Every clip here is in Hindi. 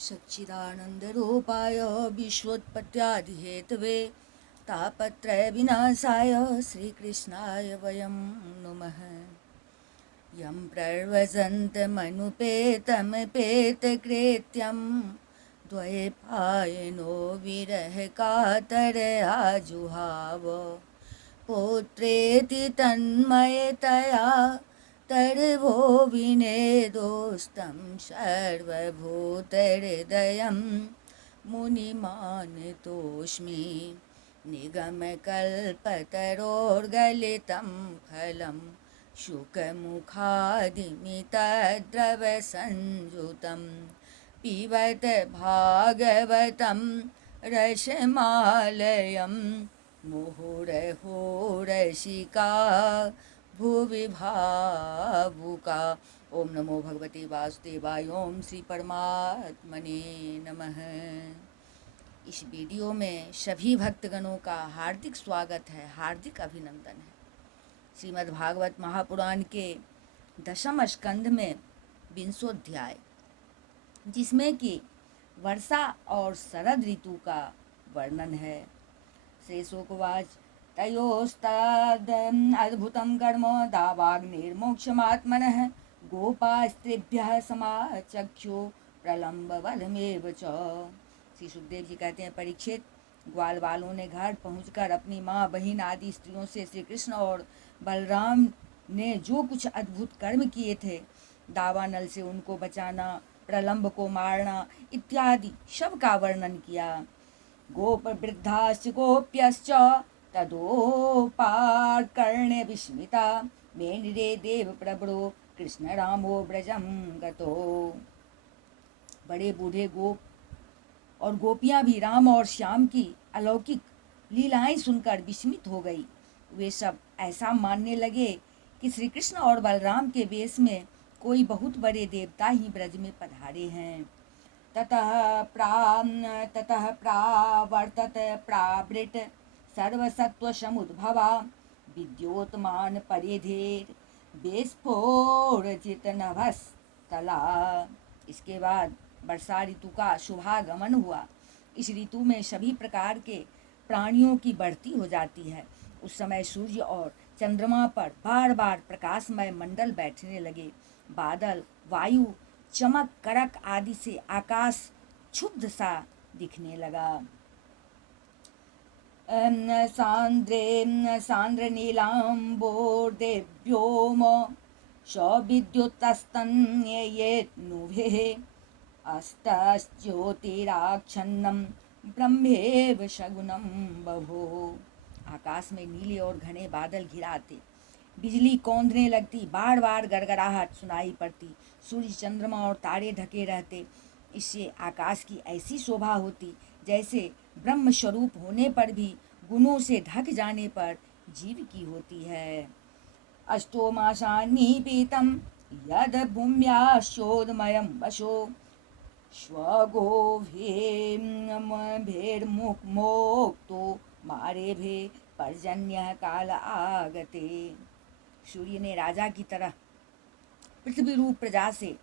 सच्चिदानन्दरूपाय विश्वोत्पत्त्यादिहेतवे तापत्रयविनाशाय श्रीकृष्णाय वयं नुमः। यं प्रव्रजन्तमनुपेतमपेतकृत्यं द्वैपायनो विरहकातरया जुहाव पुत्रेति तन्मयतया तर्वो विनेदोस्तं सर्वभूतहृदयं मुनिमानतोऽस्मि। निगमकल्पतरोर्गलितं फलं शुकमुखादिमितद्रवसंयुतं पिबत भागवतं रसमालयं मुहुरहो रसिका भुवि भावुका। ओम नमो भगवते वासुदेवाय। ओम श्री परमात्मने नमः। इस वीडियो में सभी भक्तगणों का हार्दिक स्वागत है, हार्दिक अभिनंदन है। श्रीमद् भागवत महापुराण के 10वें स्कंध में 20वां, जिसमें कि वर्षा और शरद ऋतु का वर्णन है। श्री शुकवाच तयोस्ताद अद्भुतं कर्म दावाग्निर्मोक्षमात्मनः गोपास्त्रिभ्यः समाचक्षु प्रलम्बवधमेव च। श्री सुखदेव जी कहते हैं, परीक्षित, ग्वाल वालों ने घर पहुंचकर अपनी माँ, बहन आदि स्त्रियों से श्री कृष्ण और बलराम ने जो कुछ अद्भुत कर्म किए थे, दावानल से उनको बचाना, प्रलम्ब को मारना इत्यादि सब का वर्णन किया। गोप वृद्धाश्च गोप्यश्च तदोपाकर्ण्य विस्मिता मेनिरे देव प्रभो कृष्ण रामो ब्रजम गतो। बड़े बूढ़े गोप और गोपियां भी राम और श्याम की अलौकिक लीलाएं सुनकर विस्मित हो गई। वे सब ऐसा मानने लगे कि श्री कृष्ण और बलराम के वेश में कोई बहुत बड़े देवता ही ब्रज में पधारे हैं। ततः प्रावर्तत प्रावृत सर्वसत्व समुद्भवा विद्योतमान परिधेर विस्फोरचित नभस्थला। इसके बाद वर्षा ऋतु का शुभागमन हुआ। इस ऋतु में सभी प्रकार के प्राणियों की बढ़ती हो जाती है। उस समय सूर्य और चंद्रमा पर बार बार प्रकाशमय मंडल बैठने लगे। बादल, वायु, चमक, करक आदि से आकाश क्षुब्ध सा दिखने लगा। सांद्र नीलाम्बोर्देव्योम सविद्युतस्तन्येनुभिः अस्तज्योतिराच्छन्नं ब्रह्मेव शगुनं बभो। आकाश में नीले और घने बादल घिराते, बिजली कौंधने लगती, बार बार गड़गड़ाहट सुनाई पड़ती, सूर्य, चंद्रमा और तारे ढके रहते। इससे आकाश की ऐसी शोभा होती जैसे ब्रह्म स्वरूप होने पर भी गुणों से ढक जाने पर जीव की होती है। अष्टो मासानि पीतं यद भूम्याशोदमयं वशो स्वगोभिर्मुक्तो मारेभे पर्जन्य काल आगते। सूर्य ने राजा की तरह पृथ्वी रूप प्रजा से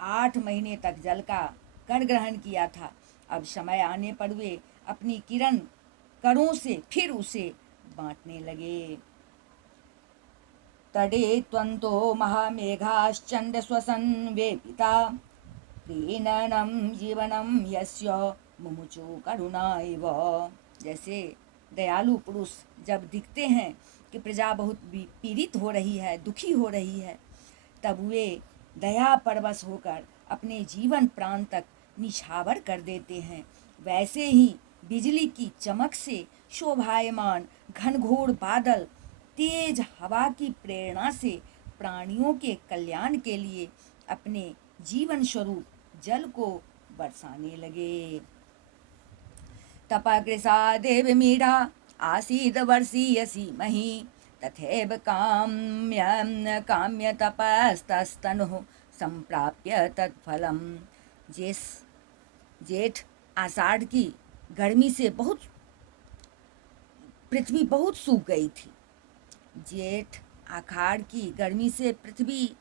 8 महीने तक जल का कर ग्रहण किया था। अब समय आने पर वे अपनी किरण करों से फिर उसे बांटने लगे। तडे त्वंतो महामेघाश्चंड स्वसन वेपिता प्रीणनं जीवनं यस्य मुमुचु करुणाइव। जैसे दयालु पुरुष जब दिखते हैं कि प्रजा बहुत पीड़ित हो रही है, दुखी हो रही है, तब वे दया परवश होकर अपने जीवन प्राण तक निछावर कर देते हैं। वैसे ही बिजली की चमक से शोभायमान घनघोर बादल तेज हवा की प्रेरणा से प्राणियों के कल्याण के लिए अपने जीवन स्वरूप जल को बरसाने लगे। तपाग्रसा देव मीरा आसीद वर्षीयसी मही तथैव काम्य तपस्तस्तनुः संप्राप्य तत्फलम। जेठ आषाढ़ की गर्मी से पृथ्वी बहुत सूख गई थी। जेठ आषाढ़ की गर्मी से पृथ्वी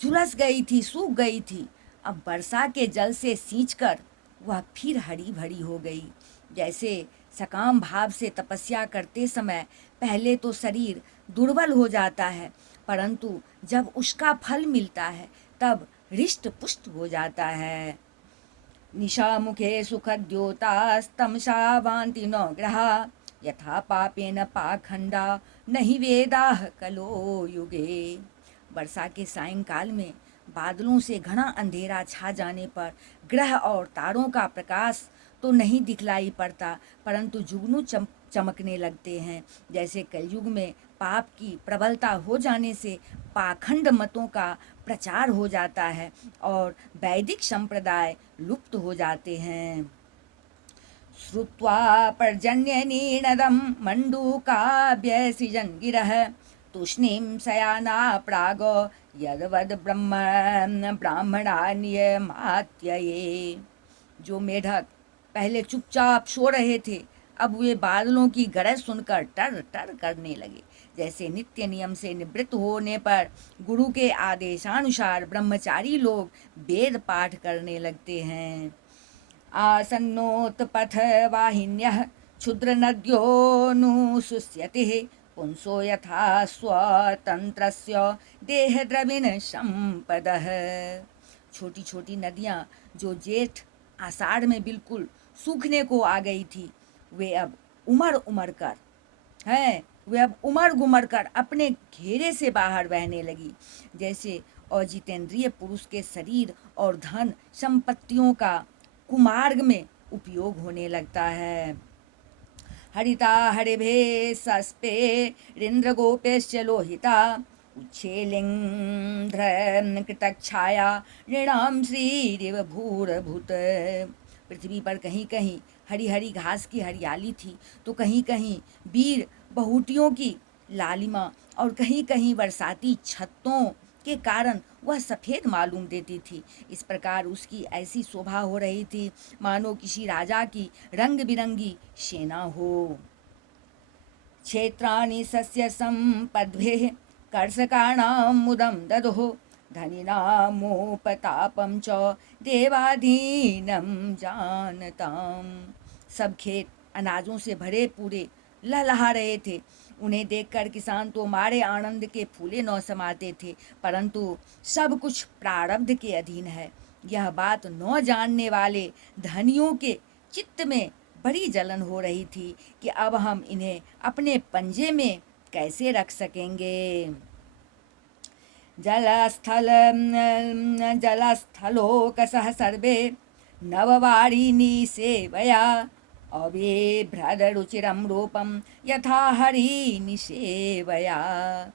झुलस गई थी, सूख गई थी। अब वर्षा के जल से सींचकर वह फिर हरी भरी हो गई। जैसे सकाम भाव से तपस्या करते समय पहले तो शरीर दुर्बल हो जाता है, परंतु जब उसका फल मिलता है तब हृष्ट पुष्ट हो जाता है। निशामुखे सुखद्योतास्तमसा भान्ति न ग्रहा यथा पापेन पाखंडा नहीं वेदाः कलो युगे। वर्षा के सायंकाल में बादलों से घना अंधेरा छा जाने पर ग्रह और तारों का प्रकाश तो नहीं दिखलाई पड़ता, परंतु जुगनू चमकने लगते हैं। जैसे कलयुग में पाप की प्रबलता हो जाने से पाखंड मतों का प्रचार हो जाता है और वैदिक संप्रदाय लुप्त हो जाते हैं। श्रुत्वा पर्जन्यनीनदं मण्डूकाभ्यसिजन् गिरः तूष्णीं शयाना प्राग यद्वद् ब्राह्मणान्यमात्यये। जो मेढक पहले चुपचाप सो रहे थे, अब वे बादलों की गरज सुनकर टर टर करने लगे। जैसे नित्य नियम से निवृत्त होने पर गुरु के आदेशानुसार ब्रह्मचारी लोग वेद पाठ करने लगते हैं। आसन्नोत्पथ वाहिन्यः क्षुद्रनद्योऽनुसुस्यतिः पुंसो यथा स्वतंत्रस्य देहद्रविण संपदः। छोटी छोटी नदियाँ जो जेठ आषाढ़ में बिल्कुल सूखने को आ गई थी, वे अब उमड़ उमड़ कर वे अब उमड़ गुमड़ कर अपने घेरे से बाहर बहने लगी। जैसे अजितेंद्रिय पुरुष के शरीर और धन संपत्तियों का कुमार्ग में उपयोग होने लगता है। हरिता हरिभे सस्पे रिंद्र गोपेश्च लोहिता उच्छेलिंध्र कृतच्छाया ऋणाम श्रीरिव भूरभूत। पृथ्वी पर कहीं कहीं हरी हरी घास की हरियाली थी, तो कहीं कहीं वीर बहुटियों की लालिमा और कहीं कहीं बरसाती छत्तों के कारण वह सफ़ेद मालूम देती थी। इस प्रकार उसकी ऐसी शोभा हो रही थी मानो किसी राजा की रंग बिरंगी सेना हो। क्षेत्राणि सस्य संपद्भिः कर्षकाणां मुदं ददुः धनिनामोपतापं च देवाधीनं जानताम। सब खेत अनाजों से भरे पूरे लहलहा रहे थे। उन्हें देखकर किसान तो मारे आनंद के फूले न समाते थे, परंतु सब कुछ प्रारब्ध के अधीन है। यह बात न जानने वाले धनियों के चित्त में बड़ी जलन हो रही थी कि अब हम इन्हें अपने पंजे में कैसे रख सकेंगे। जलस्थलोकसः सर्वे नववारिणी सेवया अबिभ्रदरुचिरं रूपं यथा हरिणी सेवया।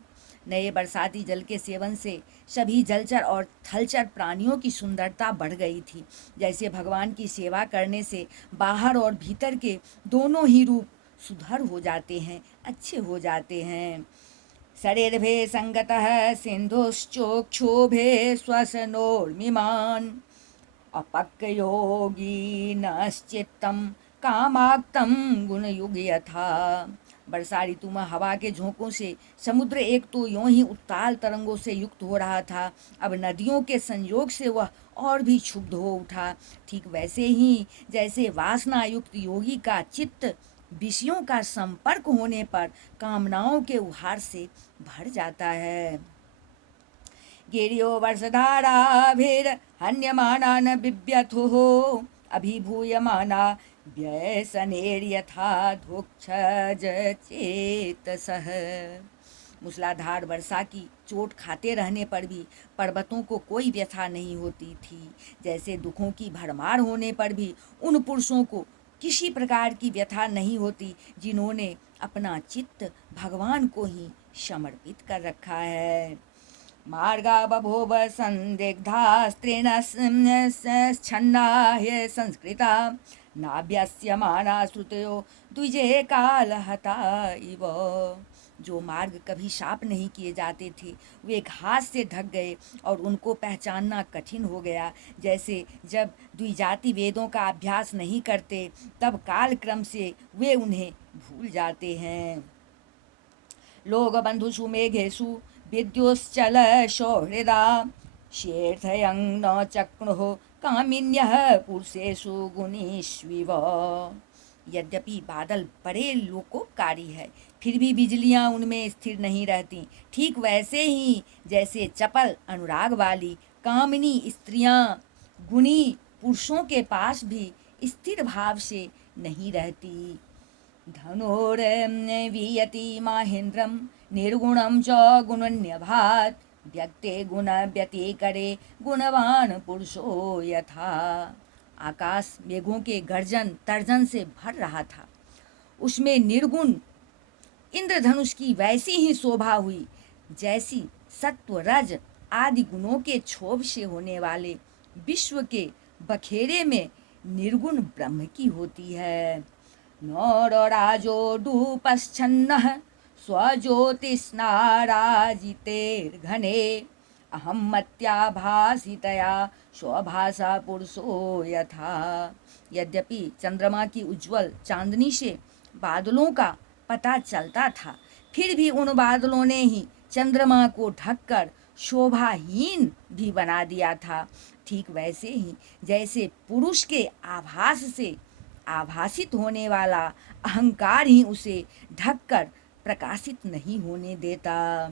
नए बरसाती जल के सेवन से सभी जलचर और थलचर प्राणियों की सुंदरता बढ़ गई थी। जैसे भगवान की सेवा करने से बाहर और भीतर के दोनों ही रूप सुधर हो जाते हैं, अच्छे हो जाते हैं। शरीरभे संगतः सिंधुश्चोक्षुभे श्वसनोर्मिमान् अपक्वयोगिनश्चित्तं कामाक्तं गुणयुग यथा। वर्षा ऋतु में हवा के झोंकों से समुद्र एक तो यूं ही उत्ताल तरंगों से युक्त हो रहा था, अब नदियों के संयोग से वह और भी क्षुब्ध हो उठा। ठीक वैसे ही जैसे वासना युक्त योगी का चित्त विषयों का संपर्क होने पर कामनाओं के उहार से भर जाता है। गिरियो वर्षधाराभिर्हन्यमाना न बिभ्यथुः अभिभूयमाना व्यसनेर्यथा धोक्षज चेतसः। मूसलाधार वर्षा की चोट खाते रहने पर भी पर्वतों को कोई व्यथा नहीं होती थी। जैसे दुखों की भरमार होने पर भी उन पुरुषों को किसी प्रकार की व्यथा नहीं होती जिन्होंने अपना चित्त भगवान को ही समर्पित कर रखा है। मार्गा बभूव संदिग्धास्त्रीणश्छन्नाह्य संस्कृता नाभ्यस्यमाना श्रुतयो द्विजे कालहता इव। जो मार्ग कभी साफ नहीं किए जाते थे वे घास से ढक गए और उनको पहचानना कठिन हो गया। जैसे जब द्विजाति वेदों का अभ्यास नहीं करते तब कालक्रम से वे उन्हें भूल जाते हैं। लोग बंधुषु मेघेषु विद्युश्चल सौहृदा शीर्थयं न चक्रुः कामिन्यः पुरुषेषु गुणेष्विव। यद्यपि बादल बड़े लोकोपकारी है, फिर भी बिजलियां उनमें स्थिर नहीं रहती। ठीक वैसे ही जैसे चपल अनुराग वाली कामिनी स्त्रियां गुणी पुरुषों के पास भी स्थिर भाव से नहीं रहती। धनुर्वियति माहेन्द्रं निर्गुणं च गुणन्यभात् व्यक्ते गुण व्यतिकरे गुणवान पुरुषो यथा। आकाश मेघों के गर्जन तर्जन से भर रहा था। उसमें निर्गुण इंद्रधनुष की वैसी ही शोभा हुई जैसी सत्व रज आदि गुणों के क्षोभ से होने वाले विश्व के बखेरे में निर्गुण ब्रह्म की होती है। नौरराजोडुपश्छन्नः स्वज्योतिष्नाराजितेर्घने अहं मत्याभासितया स्वभाषा पुरुषो यथा। यद्यपि चंद्रमा की उज्ज्वल चांदनी से बादलों का पता चलता था, फिर भी उन बादलों ने ही चंद्रमा को ढककर शोभाहीन भी बना दिया था। ठीक वैसे ही जैसे पुरुष के आभास से आभासित होने वाला अहंकार ही उसे ढककर प्रकाशित नहीं होने देता।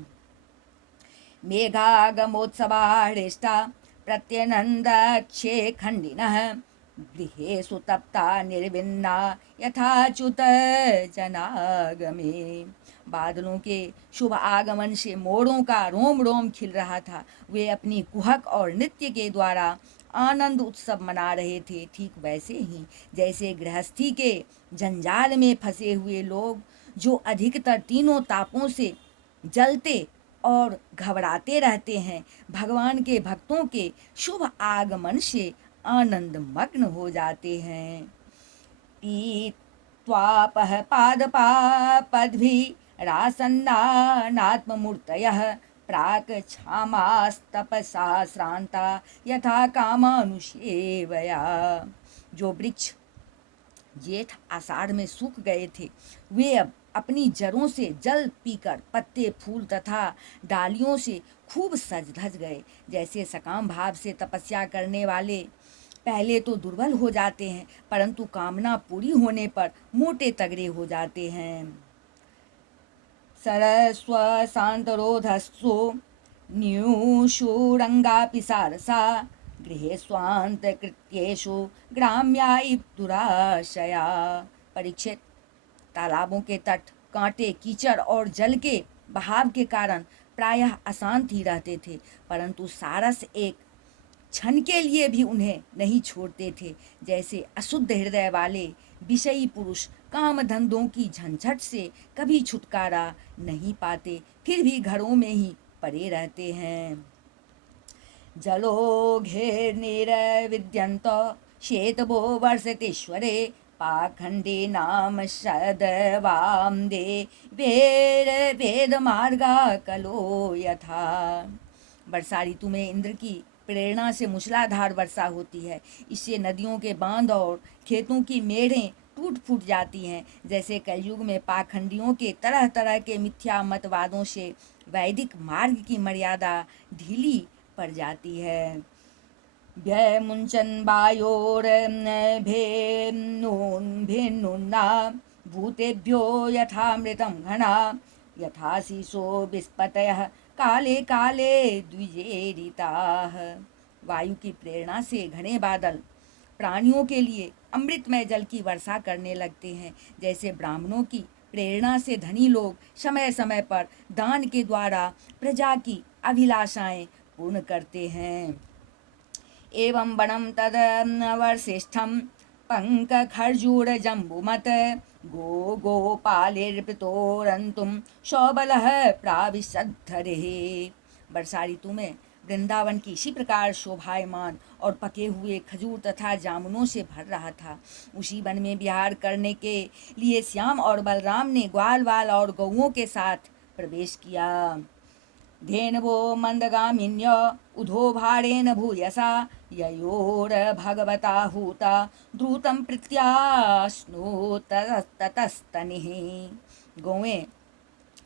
मेघागमोत्सवाहृष्टा प्रत्यनन्दक्षे खण्डिनः गृहेषु तप्ता निर्विन्ना यथाच्युत जनागमे। बादलों के शुभ आगमन से मोरों का रोम रोम खिल रहा था। वे अपनी कुहक और नृत्य के द्वारा आनंद उत्सव मना रहे थे। ठीक वैसे ही जैसे गृहस्थी के जंजाल में फंसे हुए लोग जो अधिकतर तीनों तापों से जलते और घबराते रहते हैं, भगवान के भक्तों के शुभ आगमन से आनंद मग्न हो जाते हैं। पीत्वापः पादपापद्भिरासन्नानात्ममूर्तयः प्राक् क्षामास्तपसा श्रांता यथा कामानुसेवया। जो वृक्ष जेठ आषाढ़ में सूख गए थे, वे अब अपनी जड़ों से जल पीकर पत्ते फूल तथा डालियों से खूब सज धज गए। जैसे सकाम भाव से तपस्या करने वाले पहले तो दुर्बल हो जाते हैं, परंतु कामना पूरी होने पर मोटे तगड़े हो जाते हैं। सरस्व शांतरोधस्सु न्यूषुरंगापि सारसा गृहे स्वांतकृत्येषु ग्राम्या दुराशया। परीक्षित, तालाबों के तट कांटे कीचड़ और जल के बहाव के कारण प्रायः अशांत ही रहते थे, परंतु सारस एक क्षण के लिए भी उन्हें नहीं छोड़ते थे। जैसे अशुद्ध हृदय वाले विषयी पुरुष काम धंधों की झंझट से कभी छुटकारा नहीं पाते, फिर भी घरों में ही पड़े रहते हैं। जलोघेर्निरविद्यन्त श्वेतभो वर्षतेश्वरे पाखंडे नाम सदवाम दे वेद मार्गा कलो यथा। वर्षा ऋतु में इंद्र की प्रेरणा से मूसलाधार वर्षा होती है। इससे नदियों के बांध और खेतों की मेढ़ें टूट फूट जाती हैं। जैसे कलयुग में पाखंडियों के तरह तरह के मिथ्या मतवादों से वैदिक मार्ग की मर्यादा ढीली पड़ जाती है। व्यय मुंचन वायोर भेन्नुन्ना भूतेभ्यो यथामृतं घना यथा शीशो विस्पतयः काले काले द्विजेरिताः। वायु की प्रेरणा से घने बादल प्राणियों के लिए अमृतमय जल की वर्षा करने लगते हैं। जैसे ब्राह्मणों की प्रेरणा से धनी लोग समय समय पर दान के द्वारा प्रजा की अभिलाषाएं पूर्ण करते हैं। एवं वनं तदवर्षिष्ठं पङ्कखर्जूरजम्बुमत् गोपालिर्पितोरन्तुं सौबलः प्राविशद्धरेः। वर्षा ऋतु में वृंदावन की इसी प्रकार शोभायमान और पके हुए खजूर तथा जामुनों से भर रहा था। उसी वन में विहार करने के लिए श्याम और बलराम ने ग्वाल वाल और गौओं के साथ प्रवेश किया। धेनवो मंदगामिन्य उधो भारेण भूयसा ययोर भगवता हूता द्रुतं प्रत्यास्नुतस्ततस्तनिः। गौएं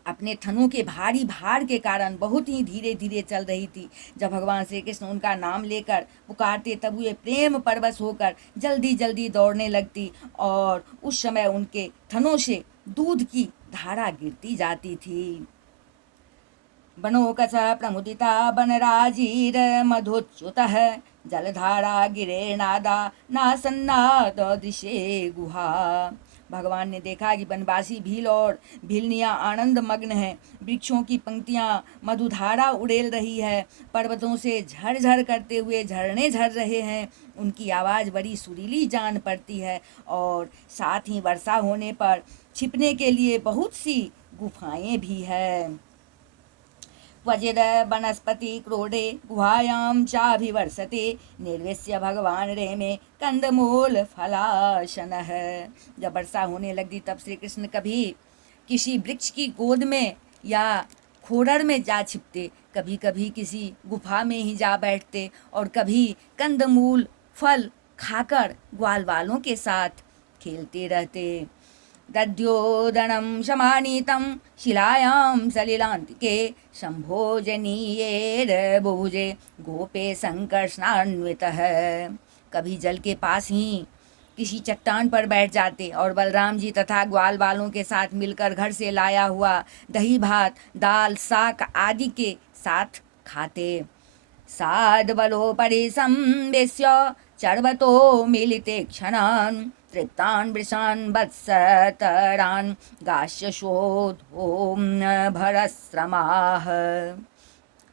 अपने थनों के भारी भार के कारण बहुत ही धीरे धीरे चल रही थी। जब भगवान श्री कृष्ण उनका नाम लेकर पुकारते तब वे प्रेम परवश होकर जल्दी जल्दी दौड़ने लगती और उस समय उनके थनों से दूध की धारा गिरती जाती थी। बनोकस प्रमुदिता बनराजीर मधुच्युतः जलधारा गिरे नादा नासन्नाद दृशे गुहा। भगवान ने देखा कि बनवासी भील और भीलनियाँ आनंद मग्न हैं। वृक्षों की पंक्तियाँ मधुधारा उड़ेल रही है। पर्वतों से झरझर करते हुए झरने झर रहे हैं। उनकी आवाज़ बड़ी सुरीली जान पड़ती है और साथ ही वर्षा होने पर छिपने के लिए बहुत सी गुफाएं भी हैं। वज्र वनस्पति क्रोडे गुहायां चाभिवर्षते निर्विश्य भगवान रेमे कंदमूल फलाशनः। जब वर्षा होने लगी तब श्री कृष्ण कभी किसी वृक्ष की गोद में या खोडर में जा छिपते, कभी कभी किसी गुफा में ही जा बैठते और कभी कंदमूल फल खाकर ग्वाल वालों के साथ खेलते रहते। दध्योदनं शमानीतं शिलायां सलिलान्तिके शम्भोजनीयेर्बुभुजे गोपे संकर्षणान्वितः। कभी जल के पास ही किसी चट्टान पर बैठ जाते और बलराम जी तथा ग्वाल वालों के साथ मिलकर घर से लाया हुआ दही भात दाल साग आदि के साथ खाते। साध बलोपरि संवेश्य चर्वतो मिलिते क्षणान् तृप्तान् वृषान् वत्सतरान् गास्यशोधोम भरश्रमाः।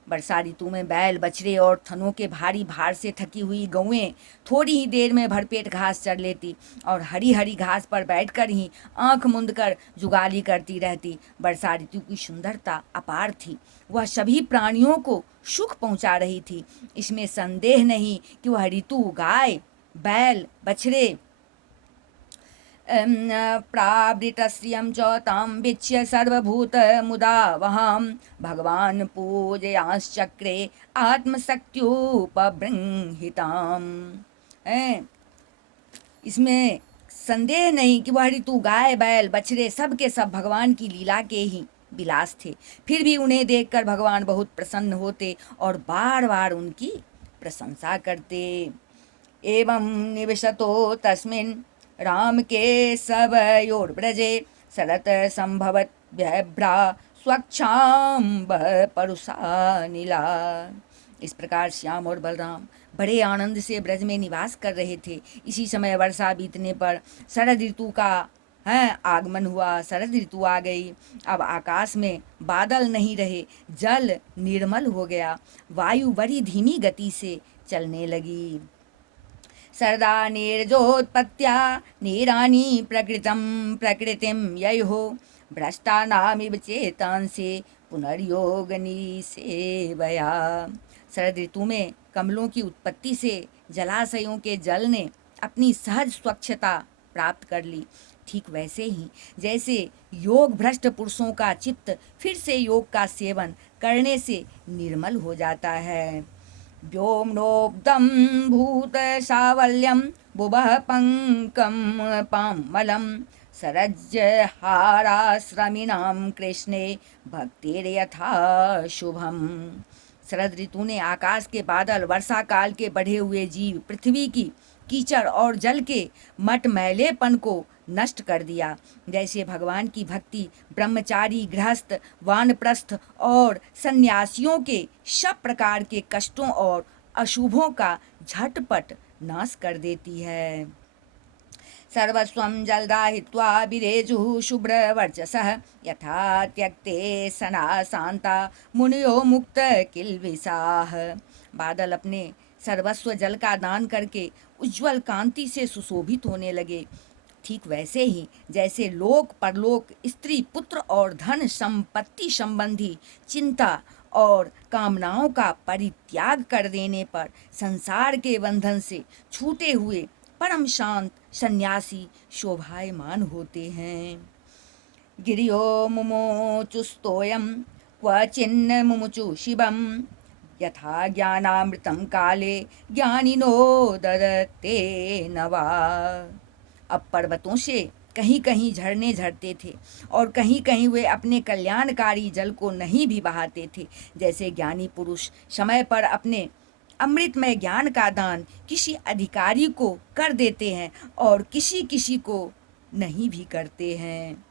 वर्षा ऋतु में बैल बछड़े और थनों के भारी भार से थकी हुई गौएं थोड़ी ही देर में भरपेट घास चर लेती और हरी हरी घास पर बैठकर ही आंख मूंदकर जुगाली करती रहती। वर्षा ऋतु की सुंदरता अपार थी। वह सभी प्राणियों को सुख पहुंचा रही थी। इसमें संदेह नहीं कि वह ऋतु गाय बैल बछड़े प्रावृतश्रियं च तां वीक्ष्य सर्वभूतमुदा वहां भगवान् पूजयांश्चक्रे आत्मशक्त्युपबृंहिताम्। इसमें संदेह नहीं कि वह ऋतु गाय बैल बछड़े सब के सब भगवान की लीला के ही विलास थे। फिर भी उन्हें देखकर भगवान बहुत प्रसन्न होते और बार बार उनकी प्रशंसा करते। एवं निविशतो तस्मिन् राम के सवयोर्ब्रजे सरत संभवत व्यभ्रा स्वच्छाम्ब परुषा नीला। इस प्रकार श्याम और बलराम बड़े आनंद से ब्रज में निवास कर रहे थे। इसी समय वर्षा बीतने पर शरद ऋतु का आगमन हुआ। शरद ऋतु आ गई। अब आकाश में बादल नहीं रहे, जल निर्मल हो गया, वायु बड़ी धीमी गति से चलने लगी। सरदा निर्जोत्पत्त्या नीरानी प्रकृतं प्रकृतिं ययुः भ्रष्टानामिव चेतांसि पुनर्योगनी सेवया। शरद ऋतु में कमलों की उत्पत्ति से जलाशयों के जल ने अपनी सहज स्वच्छता प्राप्त कर ली। ठीक वैसे ही जैसे योग भ्रष्ट पुरुषों का चित्त फिर से योग का सेवन करने से निर्मल हो जाता है। व्योम्नोब्धं भूतसावल्यं बुभः पंकं पामलं सरज्जहाराश्रमिणां कृष्णे भक्तिर्यथा शुभम। शरद ऋतु ने आकाश के बादल वर्षा काल के बढ़े हुए जीव पृथ्वी की कीचड़ और जल के मटमैलेपन को नष्ट कर दिया। जैसे भगवान की भक्ति ब्रह्मचारी गृहस्थ वानप्रस्थ और सन्यासियों के सब प्रकार के कष्टों और अशुभों का झटपट नाश कर देती है। सर्वस्वं जलदाहित्वा विरेजुः शुभ्रवर्चसः यथा त्यक्ते सना शांता मुनियो मुक्त किल्बिषाः। बादल अपने सर्वस्व जल का दान करके उज्ज्वल कांति से सुशोभित होने लगे। ठीक वैसे ही जैसे लोक परलोक स्त्री पुत्र और धन संपत्ति संबंधी चिंता और कामनाओं का परित्याग कर देने पर संसार के बंधन से छूटे हुए परम शांत सन्यासी शोभायमान होते हैं। गिरियो मुमुचुस्तोयम क्वचिन्न मुमुचु शिवम यथा ज्ञानामृतम काले ज्ञानिनो ददते नवा। अब पर्वतों से कहीं कहीं झरने झरते थे और कहीं कहीं वे अपने कल्याणकारी जल को नहीं भी बहाते थे। जैसे ज्ञानी पुरुष समय पर अपने अमृतमय ज्ञान का दान किसी अधिकारी को कर देते हैं और किसी किसी को नहीं भी करते हैं।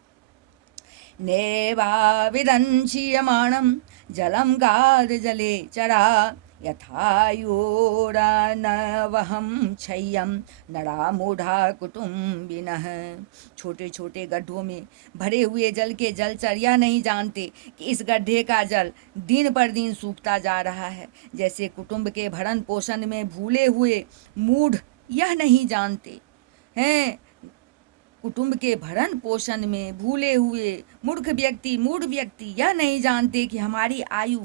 नेवाविदंशीयमाणं जलं गादजले चरा यथायोरानवहं क्षय्यं नरा मूढ़ा कुटुम्बिनः। छोटे छोटे गड्ढों में भरे हुए जल के जलचर यह नहीं जानते कि इस गड्ढे का जल दिन पर दिन सूखता जा रहा है। जैसे कुटुंब के भरण पोषण में भूले हुए मूढ़ यह नहीं जानते हैं, कुटुंब के भरण पोषण में भूले हुए मूढ़ व्यक्ति यह नहीं जानते कि हमारी आयु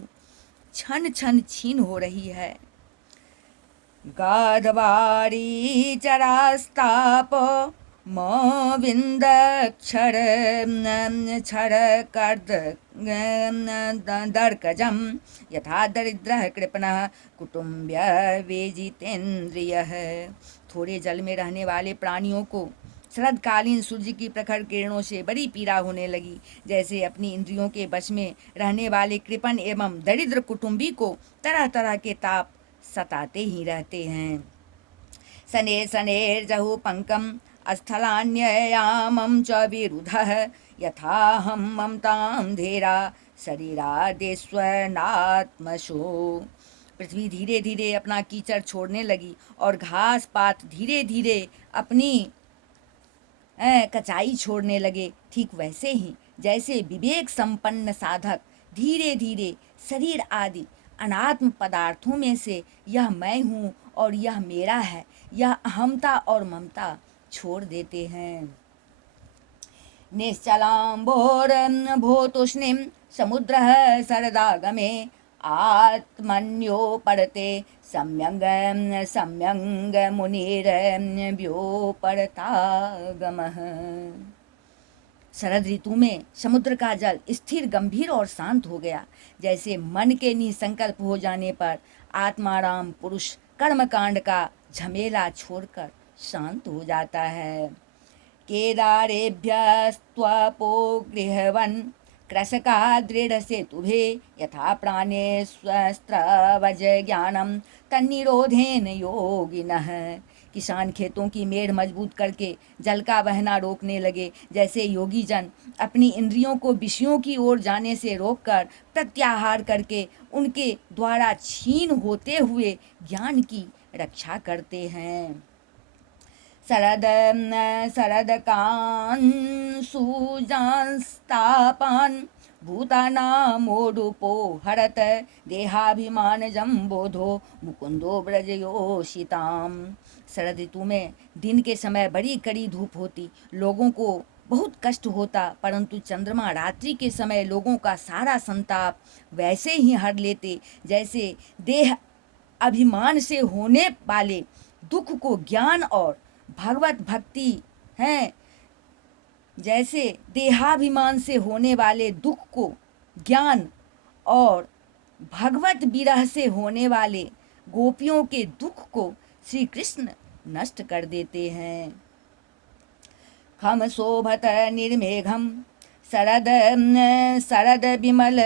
क्षण क्षण छीन हो रही है। गाधवारी चरास्ताप विंद क्षर कर्द दर्कजम यथा दरिद्र कृपणः कुटुंब्य वेजितेन्द्रियः। थोड़े जल में रहने वाले प्राणियों को शरदकालीन सूर्य की प्रखर किरणों से बड़ी पीड़ा होने लगी। जैसे अपनी इंद्रियों के वश में रहने वाले कृपण एवं दरिद्र कुटुंबी को तरह तरह के ताप सताते ही रहते हैं। सनेर सनेर जहु पंकम स्थलान्ययामं च विरुधः यथाहं ममतां धेरा शरीरादेश्वनात्मशो। पृथ्वी धीरे धीरे अपना कीचड़ छोड़ने लगी और घास पात धीरे धीरे अपनी कचाई छोड़ने लगे। ठीक वैसे ही जैसे विवेक संपन्न साधक धीरे धीरे शरीर आदि अनात्म पदार्थों में से यह मैं हूँ और यह मेरा है, यह अहमता और ममता छोड़ देते हैं। निश्चलाम्भोरम्भोतुष्णीं समुद्रः सरदागमे आत्मन्योपरते सम्यंग मुनिर्व्योपरतागमः। शरद ऋतु में समुद्र का जल स्थिर, गंभीर और शांत हो गया। जैसे मन के निसंकल्प हो जाने पर आत्माराम पुरुष कर्मकांड का झमेला छोड़कर शांत हो जाता है। केदारेभ्यस्त्वपो गृहवन् कृषका दृढ़ सेतुभे यथा प्राणे स्वस्त्रवज ज्ञानम तन्निरोधेन योगिनः। किसान खेतों की मेड़ मजबूत करके जल का बहना रोकने लगे। जैसे योगी जन अपनी इंद्रियों को विषयों की ओर जाने से रोककर प्रत्याहार करके उनके द्वारा छीन होते हुए ज्ञान की रक्षा करते हैं। शरदकान् सुजांस्तापान् भूतानामोडुपो हरत देहाभिमानजं बोधो मुकुंदो व्रजयोषिताम्। शरद ऋतु में दिन के समय बड़ी कड़ी धूप होती, लोगों को बहुत कष्ट होता, परंतु चंद्रमा रात्रि के समय लोगों का सारा संताप वैसे ही हर लेते जैसे देह अभिमान से होने वाले दुख को ज्ञान और भगवत भक्ति हैं। जैसे देहाभिमान से होने वाले दुख को ज्ञान और भगवत विरह से होने वाले गोपियों के दुख को श्री कृष्ण नष्ट कर देते हैं। खम शोभत निर्मेघम शरद विमल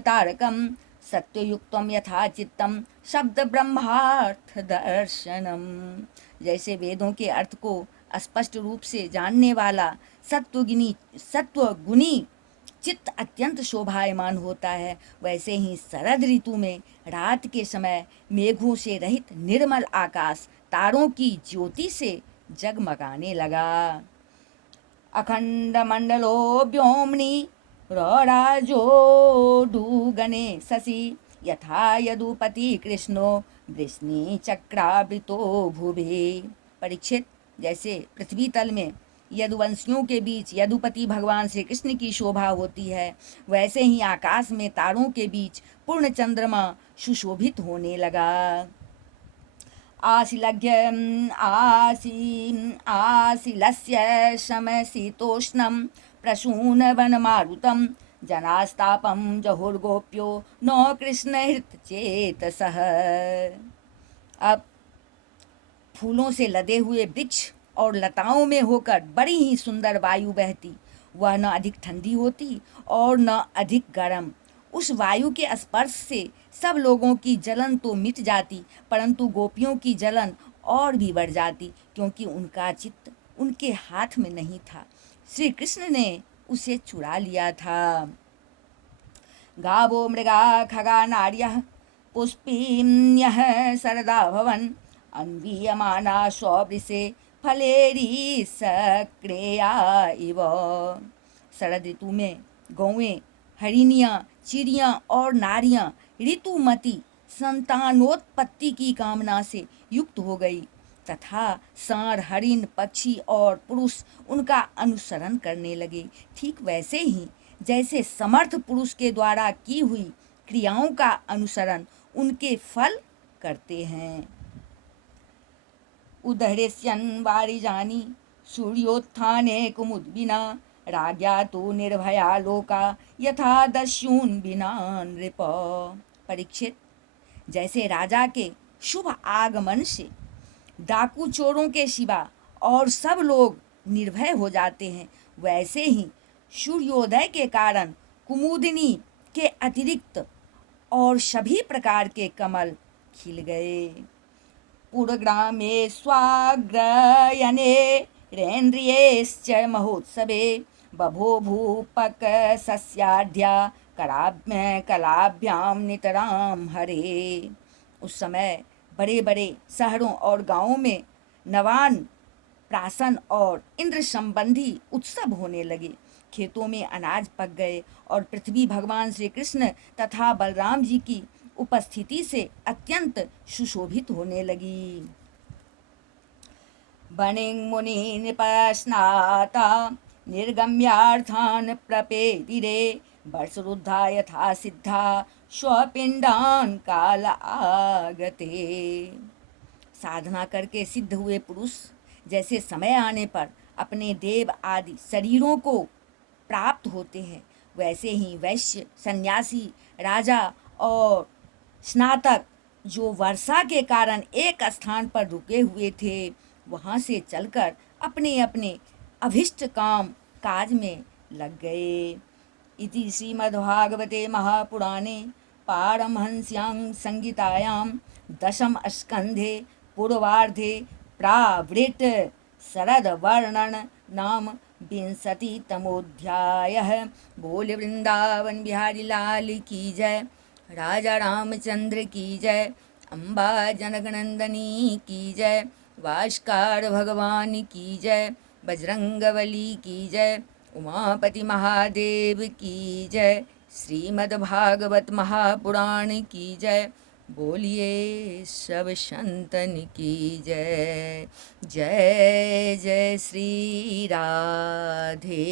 तारकम सत्ययुक्तम यथा चित्तम शब्द ब्रह्मार्थ दर्शनम। जैसे वेदों के अर्थ को स्पष्ट रूप से जानने वाला सत्वगुणी चित्त अत्यंत शोभायमान होता है, वैसे ही शरद ऋतु में रात के समय मेघों से रहित निर्मल आकाश तारों की ज्योति से जगमगाने लगा। अखंड मंडलो व्योमनि रराजोडुगणे शशि यथा यदुपति कृष्णो वृष्णि चक्रावृतो भुवि। परीक्षित, जैसे पृथ्वी तल में यदुवंशियों के बीच यदुपति भगवान श्री कृष्ण की शोभा होती है, वैसे ही आकाश में तारों के बीच पूर्ण चंद्रमा सुशोभित होने लगा। आशिलस्य समशीतोष्णं प्रसूनवनमारुतं जनास्तापं जहुर्गोप्यो न कृष्णहृतचेतसः। अब फूलों से लदे हुए वृक्ष और लताओं में होकर बड़ी ही सुंदर वायु बहती। वह न अधिक ठंडी होती और न अधिक गर्म। उस वायु के स्पर्श से सब लोगों की जलन तो मिट जाती, परंतु गोपियों की जलन और भी बढ़ जाती, क्योंकि उनका चित्त उनके हाथ में नहीं था। श्री कृष्ण ने उसे चुरा लिया था। गावो मृगा खगा नार्यः पुष्पिन्यः शरदा भवन् अन्वीयमाना स्ववृषे फलेरी सक्रिया इव। शरद ऋतु में गौएं, हरिणियाँ, चिड़ियाँ और नारियाँ ऋतुमती संतानोत्पत्ति की कामना से युक्त हो गई तथा सांड, हरिण, पक्षी और पुरुष उनका अनुसरण करने लगे। ठीक वैसे ही जैसे समर्थ पुरुष के द्वारा की हुई क्रियाओं का अनुसरण उनके फल करते हैं। उदहृष्यन् वारिजानि सूर्योत्थाने कुमुद्विना राज्ञा तो निर्भया लोका यथा दस्यून् बिना नृप। परीक्षित, जैसे राजा के शुभ आगमन से डाकू चोरों के सिवा और सब लोग निर्भय हो जाते हैं, वैसे ही सूर्योदय के कारण कुमुदिनी के अतिरिक्त और सभी प्रकार के कमल खिल गए। पुरग्रामे स्वाग्रयने रेन्द्रियेश्च महोत्सवे बभूभूपक सस्याढ्या कलाभ्यां नितराम हरे। उस समय बड़े बड़े शहरों और गांवों में नवान, प्राशन और इंद्र संबंधी उत्सव होने लगे। खेतों में अनाज पक गए और पृथ्वी भगवान श्री कृष्ण तथा बलराम जी की उपस्थिति से अत्यंत सुशोभित होने लगी। बनिंग मुनि निपस्नाता निर्गम्यार्थान प्रपेदिरे वर्षरुद्धा यथा सिद्धा स्वपिंडान काल आगते। साधना करके सिद्ध हुए पुरुष जैसे समय आने पर अपने देव आदि शरीरों को प्राप्त होते हैं, वैसे ही वैश्य, सन्यासी, राजा और स्नातक जो वर्षा के कारण एक स्थान पर रुके हुए थे, वहाँ से चलकर अपने अपने अभिष्ट काम काज में लग गए। इति श्रीमद्भागवते महापुराणे पारमहंस्यां संहितायां दशम स्कंधे पूर्वार्धे प्रावृत शरदवर्णन नाम विंशतितमोऽध्यायः। बोल वृंदावन बिहारी लाल की जय, राजा रामचंद्र की जय, अम्बा जनकनंदनी की जय, भास्कर भगवान की जय, बजरंगबली की जय, उमापति महादेव की जय, श्रीमद्भागवत महापुराण की जय। बोलिए सब संतन की जय। जय जय श्री राधे।